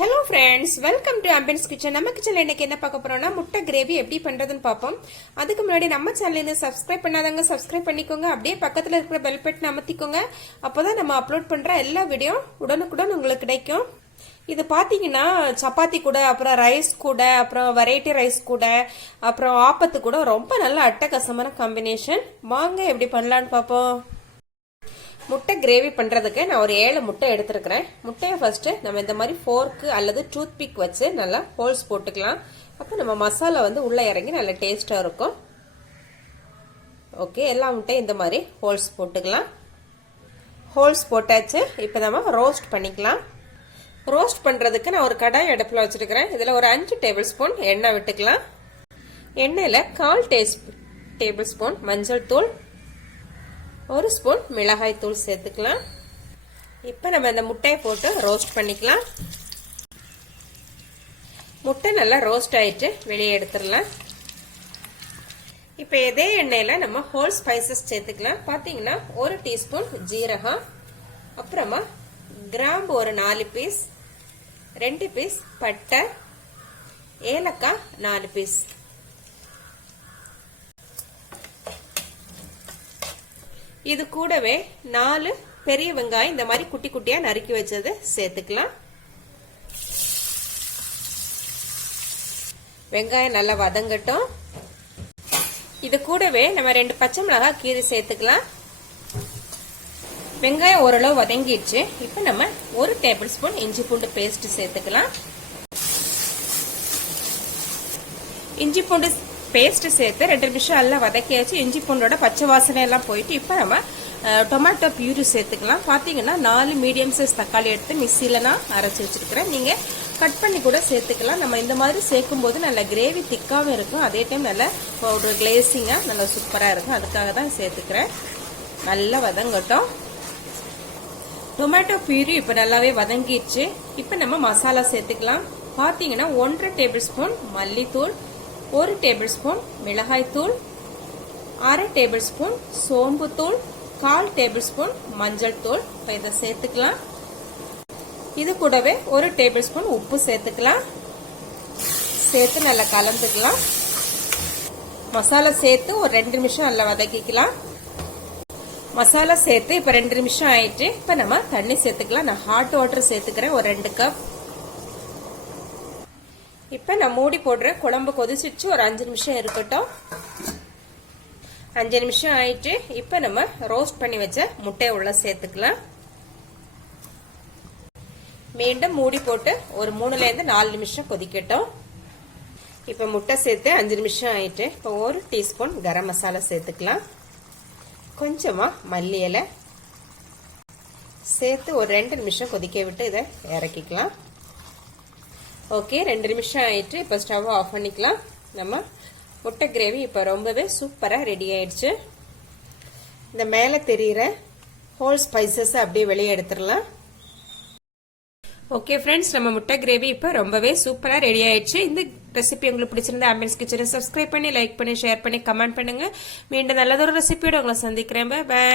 Hello friends, welcome to Ambience kitchen. நம்ம கிச்சன்ல இன்னைக்கு என்ன பார்க்க போறோம்னா முட்டை கிரேவி எப்படி பண்றதுன்னு பாப்போம். அதுக்கு முன்னாடி நம்ம சேனலை சப்ஸ்கிரைப் பண்ணாதவங்க சப்ஸ்கிரைப் பண்ணிக்கோங்க. அப்படியே பக்கத்துல இருக்கிற பெல் பட்டனை அமர்த்திக்கோங்க. அப்பதான் நம்ம அப்லோட் பண்ற எல்லா வீடியோ உடனுக்குடன் உங்களுக்கு கிடைக்கும். இது பாத்தீங்கன்னா சப்பாத்தி கூட அப்புறம் ரைஸ் கூட அப்புறம் வெரைட்டி ரைஸ் கூட அப்புறம் ஆப்பத்து கூட ரொம்ப நல்ல அட்டகாசமான காம்பினேஷன். வாங்க எப்படி பண்ணலாம்னு பாப்போம். முட்டை கிரேவி பண்றதுக்கு நான் ஒரு 7 முட்டை எடுத்துருக்கிறேன். முட்டையை ஃபர்ஸ்ட் நம்ம இந்த மாதிரி ஃபோர்க்கு அல்லது டூத் பிக் வச்சு நல்லா ஹோல்ஸ் போட்டுக்கலாம். அப்போ நம்ம மசாலா உள்ள இறங்கி நல்ல டேஸ்டா இருக்கும். ஓகே, எல்லா முட்டையும் இந்த மாதிரி ஹோல்ஸ் போட்டுக்கலாம். ஹோல்ஸ் போட்டாச்சு. இப்போ நம்ம ரோஸ்ட் பண்ணிக்கலாம். ரோஸ்ட் பண்றதுக்கு நான் ஒரு கடாய் அடுப்புல வச்சிருக்கிறேன். இதுல ஒரு 5 டேபிள் ஸ்பூன் எண்ணெய் விட்டுக்கலாம். எண்ணெயில 1/4 டேபிள் ஸ்பூன் மஞ்சள் தூள், 1 ஸ்பூன் மிளகாய் தூள் சேர்த்துக்கலாம். இப்போ நம்ம இந்த முட்டையை போட்டு ரோஸ்ட் பண்ணிக்கலாம். முட்டை நல்லா ரோஸ்ட் ஆயிட்டு வெளியே எடுத்துடலாம். இப்போ இதே எண்ணெயில நம்ம ஹோல் ஸ்பைசஸ் சேர்த்துக்கலாம். பாத்தீங்கன்னா 1 டீஸ்பூன் ஜீரகம், அப்புறமா கிராம்பு ஒரு 4 பீஸ், 2 பீஸ் பட்டை, ஏலக்காய் 4 பீஸ். இது கூடவே 4 பெரிய வெங்காயம் இந்த மாதிரி குட்டி குட்டியா நறுக்கி வச்சது சேர்த்துக்கலாம். வெங்காயம் நல்லா வதங்கட்டும். இது கூடவே நம்ம 2 பச்சை மிளகாய் கீரி சேர்த்துக்கலாம். வெங்காயம் ஓரளவு வதங்கிடுச்சு. இப்போ நம்ம 1 டேபிள் ஸ்பூன் இஞ்சி பூண்டு பேஸ்ட் சேர்த்துக்கலாம். இஞ்சி பூண்டு பேஸ்ட் சேர்த்து 2 நிமிஷம் எல்லாம் வதக்கியாச்சு. இஞ்சி பூண்டோட பச்சை வாசனை எல்லாம் போயிட்டு இப்போ நம்ம டொமேட்டோ பியூரி சேர்த்துக்கலாம். பாத்தீங்கன்னா 4 மீடியம் சைஸ் தக்காளி எடுத்து மிக்சியில நான் அரைச்சி வச்சிருக்கிறேன். நீங்க கட் பண்ணி கூட சேர்த்துக்கலாம். நம்ம இந்த மாதிரி சேர்க்கும் போது நல்ல கிரேவி திக்காவும் இருக்கும், அதே டைம் நல்ல ஒரு கிளேசிங்கா நல்ல சூப்பரா இருக்கும். அதுக்காக தான் சேர்த்துக்கிறேன். நல்லா வதங்கட்டும். டொமேட்டோ பியூரி இப்ப நல்லாவே வதங்கிடுச்சு. இப்ப நம்ம மசாலா சேர்த்துக்கலாம். பாத்தீங்கன்னா 1/2 டேபிள் ஸ்பூன் மல்லித்தூள், 1 டேபிள் ஸ்பூன் மிளகாய் தூள், 1/2 டேபிள் ஸ்பூன் சோம்பு தூள், 1/4 டேபிள் ஸ்பூன் மஞ்சள் தூள் இதை சேர்த்துக்கலாம். இது கூடவே 1 டேபிள் ஸ்பூன் உப்பு சேர்த்துக்கலாம். சேர்த்து நல்லா கலந்துக்கலாம். மசாலா சேர்த்து ஒரு 2 நிமிஷம் நல்லா வதக்கிக்கலாம். மசாலா சேர்த்து இப்ப 2 நிமிஷம் ஆயிட்டு இப்ப நம்ம தண்ணி சேர்த்துக்கலாம். நான் ஹாட் வாட்டர் சேர்த்துக்கிறேன் ஒரு 2 கப். இப்ப நான் மூடி போடுறேன். குழம்பு கொதிச்சிச்சு. ஒரு 5 நிமிஷம் இருக்கட்டும். 5 நிமிஷம் ஆயிட்டு இப்ப நம்ம ரோஸ்ட் பண்ணி வச்ச முட்டையை உள்ள சேர்த்துக்கலாம். மீண்டும் மூடி போட்டு ஒரு 3ல இருந்து 4 நிமிஷம் கொதிக்கட்டும். இப்ப முட்டை சேர்த்து 5 நிமிஷம் ஆயிட்டு இப்ப 1 டீஸ்பூன் கரம் மசாலா சேர்த்துக்கலாம். கொஞ்சமா மல்லி இலை சேர்த்து ஒரு 2 நிமிஷம் கொதிக்க விட்டு இதை இறக்கிக்கலாம். ஓகே, 2 நிமிஷம் ஆயிட்டு இப்ப ஸ்டவ் ஆஃப் பண்ணிக்கலாம். நம்ம முட்டை கிரேவி இப்ப ரொம்பவே சூப்பரா ரெடி ஆயிடுச்சு. இந்த மேல தெரியுற ஹோல் ஸ்பைசஸ் அப்படியே வெளியே எடுத்துடலாம். ஓகே ஃப்ரெண்ட்ஸ், நம்ம முட்டை கிரேவி இப்ப ரொம்பவே சூப்பரா ரெடி ஆயிடுச்சு. இந்த ரெசிபி உங்களுக்கு பிடிச்சிருந்தா ஆம்பியன்ஸ் கிச்சனை சப்ஸ்கிரைப் பண்ணி லைக் பண்ணி ஷேர் பண்ணி கமெண்ட் பண்ணுங்க. மீண்டும் நல்லதொரு ரெசிபியோட உங்களை சந்திக்கிறேன். பை.